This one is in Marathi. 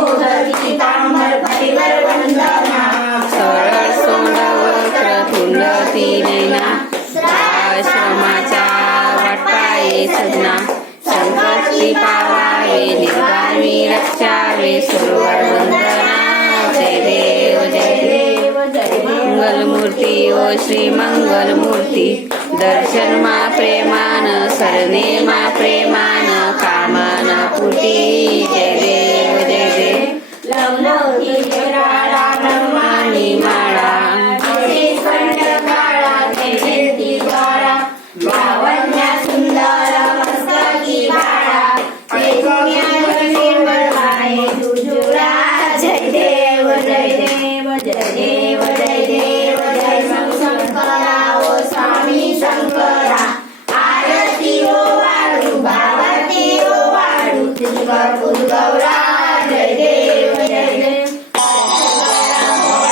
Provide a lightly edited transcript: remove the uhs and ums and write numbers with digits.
मोदकी तांबर परिवर वंदना सरळ सोंड वक्र तुंड तीनैना आश्रमाचा वाटपाये सदना संकटी पावावे निर्वाणी रक्षावे सुरवर वंदना जय देव जय देव मंगलमूर्ती ओ श्री मंगलमूर्ती दर्शन मा प्रेमान सरणे मा प्रेमान कामना पुटी जय देव जय देव लवलोकी जराळा ब्रह्माणी माळा स्कंद काळा जयंती द्वारा लावण्य सुंदर मस्तकी बाळा निर्मलमाये जुजुरा जय देव जय देव जय देव जय देव जय शंकरा ओ स्वामी शंकरा आरती ओ वाळू भावती ओ वाळू तुझ गौरा जय देव